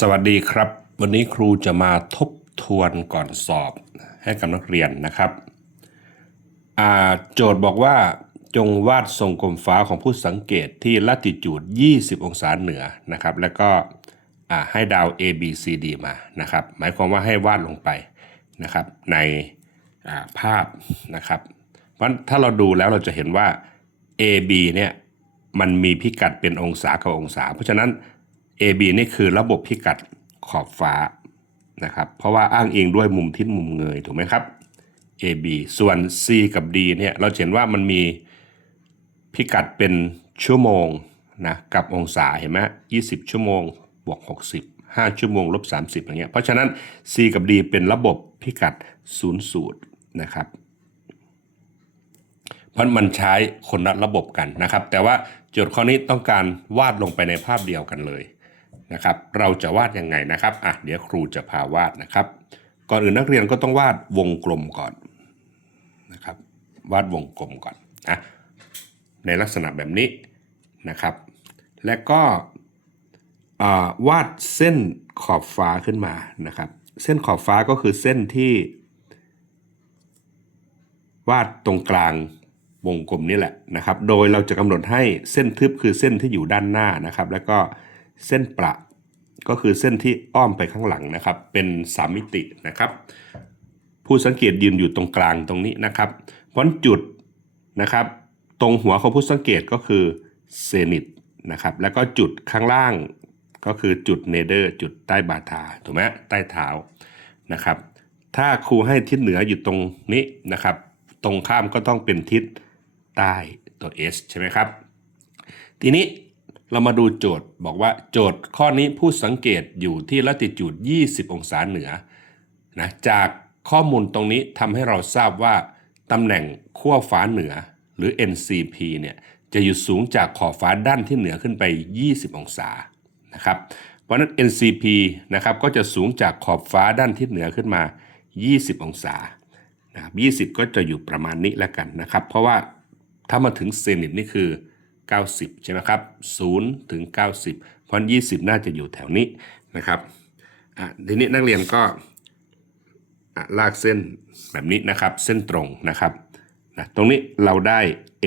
สวัสดีครับ วันนี้ครูจะมาทบทวนก่อนสอบให้กับนักเรียนนะครับโจทย์บอกว่าจงวาดทรงกลมฟ้าของผู้สังเกตที่ลัติจูด 20 องศาเหนือนะครับ แล้วก็ให้ดาว A B C D มานะครับ หมายความว่าให้วาดลงไปนะครับในาภาพนะครับเพราะถ้าเราดูแล้วเราจะเห็นว่า A B เนี่ยมันมีพิกัดเป็นองศากับองศา เพราะฉะนั้น AB นี่คือระบบพิกัดขอบฟ้านะครับเพราะว่าอ้างอิงด้วยมุมทิศมุมเงยถูกไหมครับ AB ส่วน C กับ D เนี่ยเราเห็นว่ามันมีพิกัดเป็นชั่วโมงนะกับองศาเห็นไหม20ชั่วโมงบวก60 5ชั่วโมงลบ30อย่างเงี้ยเพราะฉะนั้น C กับ D เป็นระบบพิกัดศูนย์สูตรนะครับเพราะมันใช้คนละระบบกันนะครับ แต่ว่าโจทย์ข้อนี้ต้องการวาดลงไปในภาพเดียวกันเลย นะครับ เราจะวาดยังไงนะครับอะเดี๋ยวครูจะพาวาดนะครับ ก่อนอื่นนักเรียนก็ต้องวาดวงกลมก่อนนะครับ วาดวงกลมก่อนนะในลักษณะแบบนี้นะครับ และก็วาดเส้นขอบฟ้าขึ้นมานะครับ เส้นขอบฟ้าก็คือเส้นที่ วาดตรงกลางวงกลมนี่แหละนะครับ โดยเราจะกำหนดให้เส้นทึบคือเส้นที่อยู่ด้านหน้านะครับ แล้วก็ เส้นประก็คือเส้นที่อ้อมไปข้างหลังนะครับ เป็นสามมิตินะครับ ผู้สังเกตยืนอยู่ตรงกลางตรงนี้นะครับเพราะจุดนะครับ ตรงหัวของผู้สังเกตก็คือเซนิตนะครับ แล้วก็จุดข้างล่างก็คือจุดเนเดอร์ จุดใต้บาทาถูกไหมใต้เท้านะครับ ถ้าครูให้ทิศเหนืออยู่ตรงนี้นะครับ ตรงข้ามก็ต้องเป็นทิศใต้ตัว S ใช่ไหมครับ ทีนี้ เรามาดูโจทย์บอกว่าโจทย์ข้อนี้ผู้สังเกตอยู่ที่ลัติจูด 20 องศาเหนือนะจากข้อมูลตรงนี้ทำให้เราทราบว่าตำแหน่งขั้วฟ้าเหนือหรือ NCP เนี่ยจะอยู่สูงจากขอบฟ้าด้านที่เหนือขึ้นไป 20 องศานะครับเพราะฉะนั้น NCP นะครับก็จะสูงจากขอบฟ้าด้านทิศเหนือขึ้นมา 20 องศานะครับ20 ก็จะอยู่ประมาณนี้แล้วกันนะครับ เพราะว่าถ้ามาถึงเซนิตนี่คือ 90 ใช่ไหมครับ0ถึง 90 เพราะ 20 น่าจะอยู่แถวนี้นะครับอะทีนี้นักเรียนก็ลากเส้นแบบนี้นะครับ เส้นตรงนะครับนะตรงนี้เราได้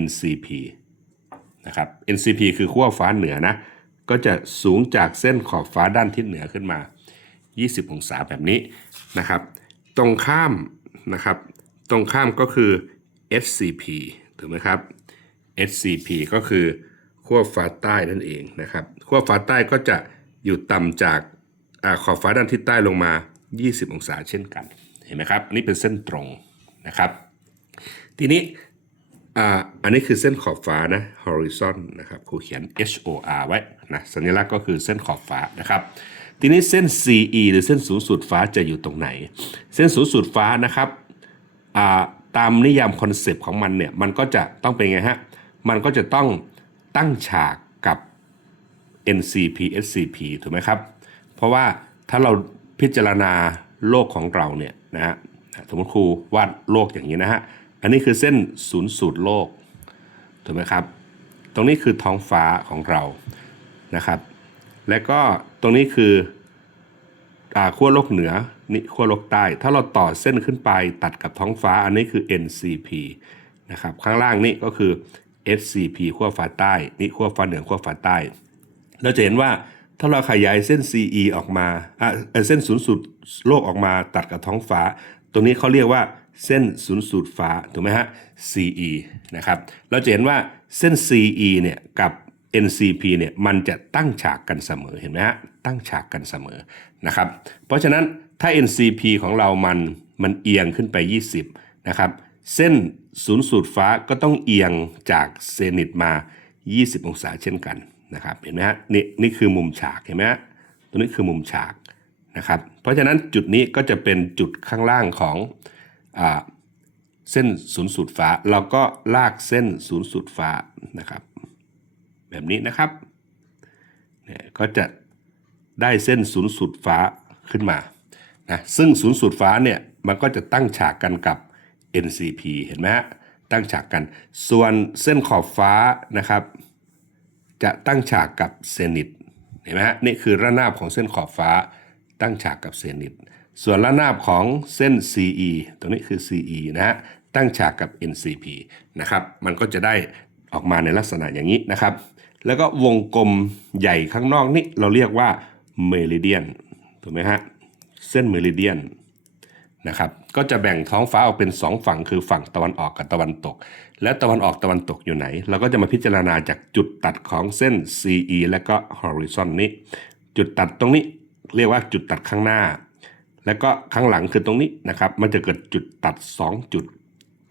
NCP นะครับ NCP คือขั้วฟ้าเหนือนะ ก็จะสูงจากเส้นขอบฟ้าด้านทิศเหนือขึ้นมา 20 องศาแบบนี้นะครับ ตรงข้ามนะครับ ตรงข้ามก็คือ SCP ถูกไหมครับ SCP ก็คือขั้วฟ้าใต้นั่นเองนะครับขั้วฟ้าใต้ก็จะอยู่ต่ำจากอขอบฟ้าด้านทิศใต้ลงมา 20 องศาเช่นกันเห็นไหมครับอันนี้เป็นเส้นตรงนะครับ ทีนี้อ่าอันนี้คือเส้นขอบฟ้านะ horizon นะครับครูเขียน H O R ไว้นะสัญลักษณ์ก็คือเส้นขอบฟ้านะครับ ทีนี้เส้น CE หรือเส้นศูนย์สูตรฟ้าจะอยู่ตรงไหน เส้นศูนย์สูตรฟ้านะครับอ่าตามนิยามคอนเซปต์ของมันเนี่ยมันก็จะต้องเป็นไงฮะ มันก็จะต้องตั้งฉากกับ NCP SCP ถูกไหมครับ เพราะว่าถ้าเราพิจารณาโลกของเราเนี่ยนะฮะสมมติครูวาดโลกอย่างนี้นะฮะ อันนี้คือเส้นศูนย์สูตรโลกถูกไหมครับ ตรงนี้คือท้องฟ้าของเรานะครับ และก็ตรงนี้คืออขั้วโลกเหนือนี่ขั้วโลกใต้ ถ้าเราต่อเส้นขึ้นไปตัดกับท้องฟ้าอันนี้คือ NCP นะครับ ข้างล่างนี่ก็คือ SCP ขั้วฟ้าใต้นี่ขั้วฟ้าเหนือขั้วฟ้าใต้ เราจะเห็นว่าถ้าเราขยายเส้น CE ออกมาอะเส้นศูนย์สูตรโลกออกมาตัดกับท้องฟ้า ตรงนี้เขาเรียกว่าเส้นศูนย์สูตรฟ้าถูกไหมฮะ CE นะครับเราจะเห็นว่าเส้น CE เนี่ยกับ NCP เนี่ยมันจะตั้งฉากกันเสมอเห็นไหมฮะตั้งฉากกันเสมอนะครับเพราะฉะนั้นถ้า NCP ของเรามันมันเอียงขึ้นไป 20นะครับเส้น ศูนย์สูตรฟ้าก็ต้องเอียงจากเซนิตมา 20 องศาเช่นกันนะครับเห็นไหมฮะนี่นี่คือมุมฉากเห็นไหมฮะตัวนี้คือมุมฉากนะครับเพราะฉะนั้นจุดนี้ก็จะเป็นจุดข้างล่างของอเส้นศูนย์สูตรฟ้า เราก็ลากเส้นศูนย์สูตรฟ้านะครับ แบบนี้นะครับเนี่ยก็จะได้เส้นศูนย์สูตรฟ้าขึ้นมานะซึ่งศูนย์สูตรฟ้าเนี่ยมันก็จะตั้งฉากกันกับ NCP เห็นไหมฮะตั้งฉากกัน ส่วนเส้นขอบฟ้านะครับ จะตั้งฉากกับเซนิตเห็นไหมฮะนี่คือระนาบของเส้นขอบฟ้า ตั้งฉากกับเซนิตส่วนระนาบของเส้น CE ตรงนี้คือ CE นะฮะตั้งฉากกับ NCP นะครับมันก็จะได้ออกมาในลักษณะอย่างนี้นะครับ แล้วก็วงกลมใหญ่ข้างนอกนี่เราเรียกว่าเมริเดียนถูกไหมฮะเส้นเมริเดียน นะครับก็จะแบ่งท้องฟ้าออกเป็น 2 ฝั่งคือฝั่งตะวันออกกับตะวันตก และตะวันออกตะวันตกอยู่ไหน เราก็จะมาพิจารณาจากจุดตัดของเส้น CE และก็ horizon นี้ จุดตัดตรงนี้เรียกว่าจุดตัดข้างหน้า แล้วก็ข้างหลังคือตรงนี้นะครับมันจะเกิดจุดตัด 2 จุด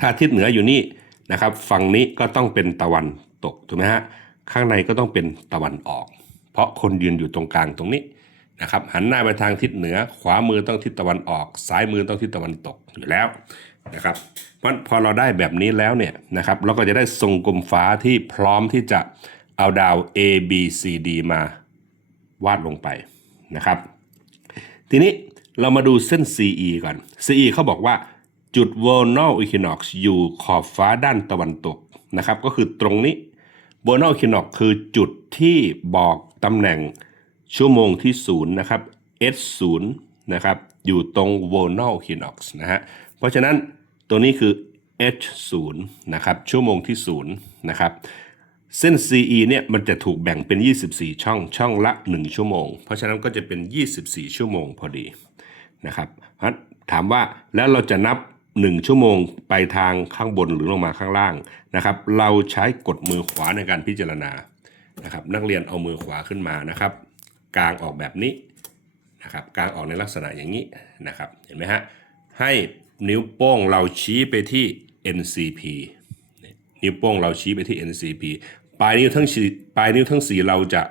ถ้าทิศเหนืออยู่นี่นะครับฝั่งนี้ก็ต้องเป็นตะวันตกถูกไหมฮะข้างในก็ต้องเป็นตะวันออก เพราะคนยืนอยู่ตรงกลางตรงนี้ นะครับหันหน้าไปทางทิศเหนือ ขวามือต้องทิศตะวันออก ซ้ายมือต้องทิศตะวันตกอยู่แล้วนะครับเพราะพอเราได้แบบนี้แล้วเนี่ยนะครับเราก็จะได้ทรงกลมฟ้าที่พร้อมที่จะเอาดาว A B C D มาวาดลงไปนะครับ ทีนี้เรามาดูเส้น CE ก่อน CE เขาบอกว่าจุด vernal equinox อยู่ขอบฟ้าด้านตะวันตกนะครับ ก็คือตรงนี้ vernal equinox คือจุดที่บอกตำแหน่ง ชั่วโมงที่ศูนย์นะครับ S0 นะครับอยู่ตรง vernal equinox นะฮะเพราะฉะนั้นตัวนี้คือ H0 นะครับชั่วโมงที่ศูนย์นะครับเส้น CE เนี่ยมันจะถูกแบ่งเป็น 24 ช่องช่องละ 1 ชั่วโมง เพราะฉะนั้นก็จะเป็น 24 ชั่วโมงพอดีนะครับเพราะถามว่าแล้วเราจะนับ 1 ชั่วโมงไปทางข้างบนหรือลงมาข้างล่างนะครับเราใช้กดมือขวาในการพิจารณานะครับนักเรียนเอามือขวาขึ้นมานะครับ กลางออกแบบนี้นะครับกลางออกในลักษณะอย่างนี้นะครับเห็นไหมฮะให้นิ้วโป้งเราชี้ไปที่ NCP นิ้วโป้งเราชี้ไปที่ NCP ปลายนิ้วทั้งสี่ปลายนิ้วทั้งสี่เราจะ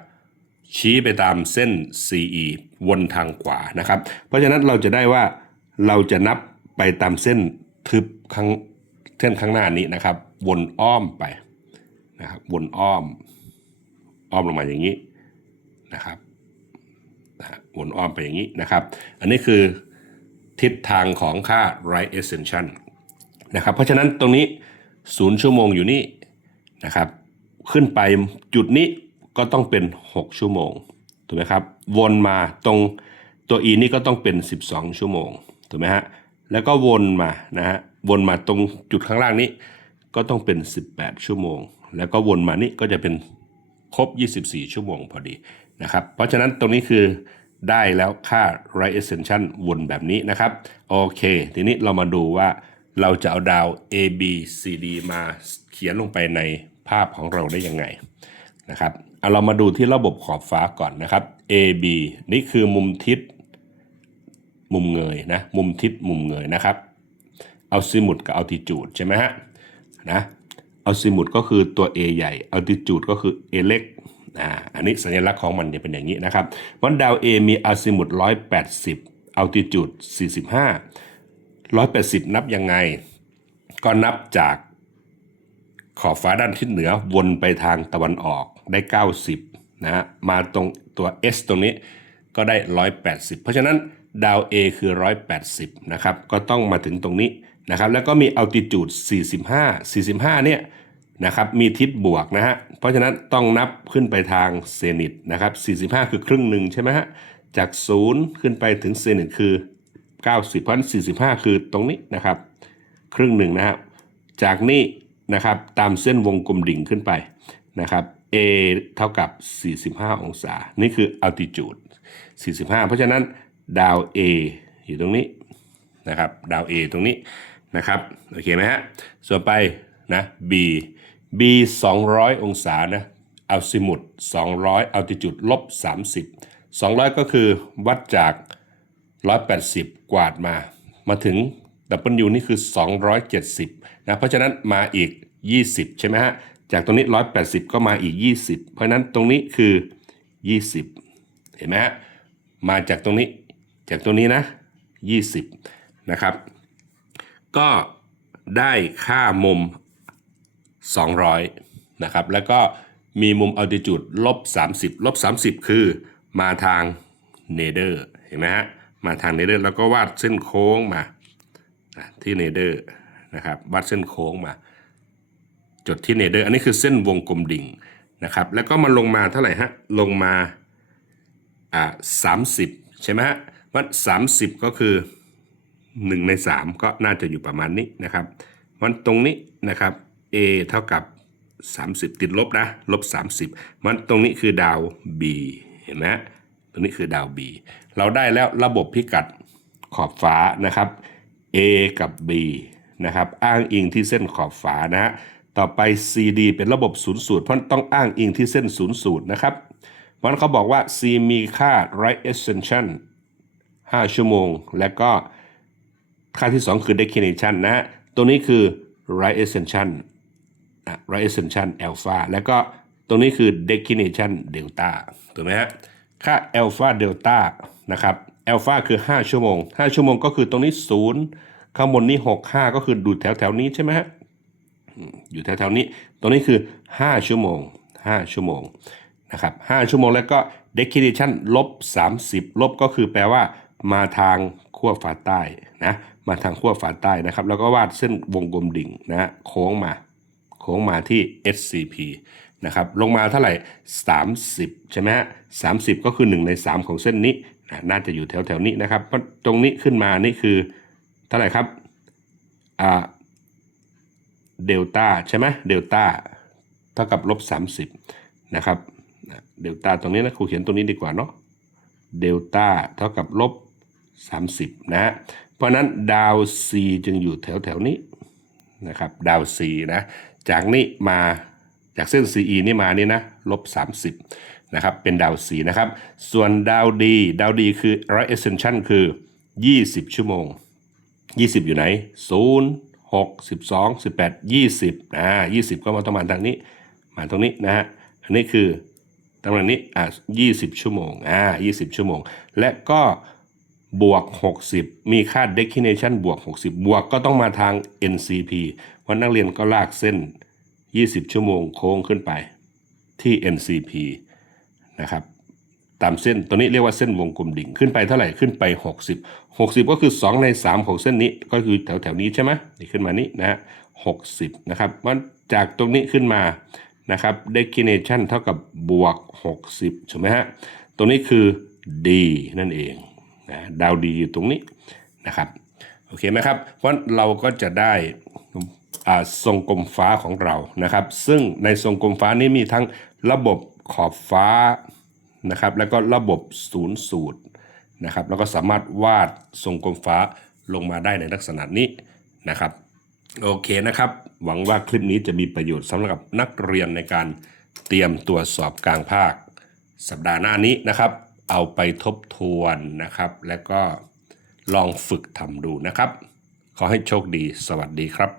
ชี้ไปตามเส้น CE วนทางขวานะครับ เพราะฉะนั้นเราจะได้ว่าเราจะนับไปตามเส้นทึบข้างเส้นข้างหน้านี้นะครับ วนอ้อมไปนะครับวนอ้อม อ้อมลงมาอย่างนี้นะครับ นะฮะวนอ้อมไปอย่างนี้นะครับ อันนี้คือทิศทางของค่า right ascension นะครับเพราะฉะนั้นตรงนี้ศูนย์ชั่วโมงอยู่นี่นะครับ ขึ้นไปจุดนี้ก็ต้องเป็น 6 ชั่วโมงถูกไหมครับวนมาตรงตัว e นี่ก็ต้องเป็น 12 ชั่วโมงถูกไหมฮะแล้วก็วนมานะฮะวนมาตรงจุดข้างล่างนี้ก็ต้องเป็น 18 ชั่วโมง แล้วก็วนมานี่ก็จะเป็นครบ 24 ชั่วโมงพอดีนะครับ เพราะฉะนั้นตรงนี้คือ ได้แล้วค่า right ascension วนแบบนี้นะครับ โอเค ทีนี้เรามาดูว่าเราจะเอาดาว A B C D มาเขียนลงไปในภาพของเราได้ยังไงนะครับเอาเรามาดูที่ระบบขอบฟ้าก่อนนะครับ A B นี่คือมุมทิศมุมเงยนะมุมทิศมุมเงยนะครับ เอาซิมุดกับเอัลติจูดใช่ไหมฮะนะเอาซิมุดก็คือตัว A ใหญ่เอัลติจูดก็คือ A เล็ก อ่าอันนี้สัญลักษณ์ของมันจะเป็นอย่างนี้นะครับวันดาว A มีอัลซิมุด180อัลติจูด45 180 นับยังไง ก็นับจากขอบฟ้าด้านทิศเหนือวนไปทางตะวันออกได้ 90นะฮะมาตรงตัว S ตรงนี้ก็ได้ 180 เพราะฉะนั้นดาว A คือ 180 นะครับ ก็ต้องมาถึงตรงนี้นะครับ แล้วก็มี altitude 45 45 เนี่ย นะครับมีทิศบวกนะฮะเพราะฉะนั้นต้องนับขึ้นไปทางเซนิตนะครับ45 คือครึ่งหนึ่งใช่ไหมฮะจาก 0 ขึ้นไปถึงเซนิตคือ 90เพราะฉะนั้น45 คือตรงนี้นะครับ ครึ่งหนึ่งนะครับจากนี้นะครับตามเส้นวงกลมดิ่งขึ้นไปนะครับ A เท่ากับ 45 องศา นี่คือ altitude 45 เพราะฉะนั้นดาว A อยู่ตรงนี้นะครับดาว A ตรงนี้นะครับโอเคไหมฮะส่วนไปนะ B B 200 องศานะอัลซิมุด200 altitude ลบ30 200 ก็คือวัดจาก 180 กวาดมา มาถึง W นี่คือ 270 นะ เพราะฉะนั้นมาอีก 20 ใช่ไหมฮะ จากตรงนี้ 180 ก็มาอีก 20 เพราะฉะนั้นตรงนี้คือ 20 เห็นไหมฮะ มาจากตรงนี้ จากตรงนี้นะ 20 นะครับ ก็ได้ค่ามุม 200 นะครับ แล้วก็มีมุม altitude ลบ30ลบ30 คือมาทางเนเดอร์เห็นไหมฮะ มาทางเนเดอร์แล้วก็วาดเส้นโค้งมาที่เนเดอร์นะครับ วาดเส้นโค้งมา จดที่เนเดอร์ อันนี้คือเส้นวงกลมดิ่งนะครับ แล้วก็มาลงมาเท่าไหร่ฮะ ลงมาอ่าสามสิบใช่ไหมฮะวันสามสิบก็คือหนึ่งในสามก็น่าจะอยู่ประมาณนี้นะครับวันตรงนี้นะครับ a เท่ากับ 30 ติดลบนะลบ30 มันตรงนี้คือดาว b เห็นไหมตรงนี้คือดาว b เราได้แล้วระบบพิกัดขอบฟ้านะครับ a กับ b นะครับอ้างอิงที่เส้นขอบฟ้านะฮะต่อไป cd เป็นระบบศูนย์สูตรเพราะต้องอ้างอิงที่เส้นศูนย์สูตรนะครับเพราะฉะนั้นเขาบอกว่า c มีค่า right extension 5 ชั่วโมง แล้วก็ค่าที่ 2 คือ declination นะ ตัวนี้คือ right extension right extension alpha แล้วก็ตรงนี้คือ declination delta ถูกไหมฮะ ค่า alpha delta นะครับ alpha คือ 5 ชั่วโมง 5 ชั่วโมงก็คือตรงนี้ 0 ข้างบนนี้ 6 5 ก็คือดูดแถวแถวนี้ใช่ไหมฮะ อยู่แถวแถวๆนี้ ตรงนี้คือ 5 ชั่วโมง 5 ชั่วโมงนะครับ5ชั่วโมงแล้วก็ declination ลบ 30 ลบก็คือแปลว่ามาทางขั้วฝาใต้นะ มาทางขั้วฝาใต้นะครับ แล้วก็วาดเส้นวงกลมดิ่งนะโค้งมา โค้งมาที่ SCP นะครับลงมาเท่าไหร่ 30 ใช่ไหมฮะ30ก็คือ 1 ใน 3 ของเส้นนี้นะน่าจะอยู่แถวแถวๆนี้นะครับตรงนี้ขึ้นมานี่คือเท่าไหร่ครับอ่าเดลต้าใช่ไหมเดลต้าเท่ากับลบ30นะครับเดลต้าตรงนี้นะครูเขียนตรงนี้ดีกว่าเนาะเดลต้าเท่ากับลบ30นะฮะเพราะนั้นดาว C จึงอยู่แถวแถวนี้นะครับดาว C นะ จากนี้มาจากเส้น CE นี่มานี่นะลบ30นะครับเป็นดาว C นะครับ ส่วนดาว D ดาว D คือ right extension คือ 20 ชั่วโมง 20 อยู่ไหน 0 6 12 18 20อ่า20 ก็มาต้องมาทางนี้ มาตรงนี้นะฮะอันนี้คือตำแหน่งนี้อ่า20 ชั่วโมงอ่า20 ชั่วโมง และก็ บวก 60 มีค่า declination บวก 60 บวกก็ต้องมาทาง NCP เพรานักเรียนก็ลากเส้น 20 ชั่วโมงโค้งขึ้นไปที่ NCP นะครับตามเส้นตัวนี้เรียกว่าเส้นวงกลมดิ่งขึ้นไปเท่าไหร่ขึ้นไป 60 60 ก็คือ 2 ใน 3 ของเส้นนี้ก็คือแถวแถวๆนี้ใช่ไหมนี่ขึ้นมานี้นะฮะ60นะครับมันจากตรงนี้ขึ้นมานะครับ declination เท่ากับบวก 60 ใช่ไหมฮะ ตรงนี้คือ D นั่นเอง นะดาวดีอยู่ตรงนี้นะครับโอเคไหมครับเพราะเราก็จะได้ทรงกลมฟ้าของเรานะครับ ซึ่งในทรงกลมฟ้านี้มีทั้งระบบขอบฟ้านะครับ แล้วก็ระบบศูนย์สูตรนะครับแล้วก็สามารถวาดทรงกลมฟ้าลงมาได้ในลักษณะนี้นะครับโอเคนะครับ หวังว่าคลิปนี้จะมีประโยชน์สำหรับนักเรียนในการเตรียมตัวสอบกลางภาค สัปดาห์หน้านี้นะครับ เอาไปทบทวนนะครับ แล้วก็ลองฝึกทำดูนะครับ ขอให้โชคดีสวัสดีครับ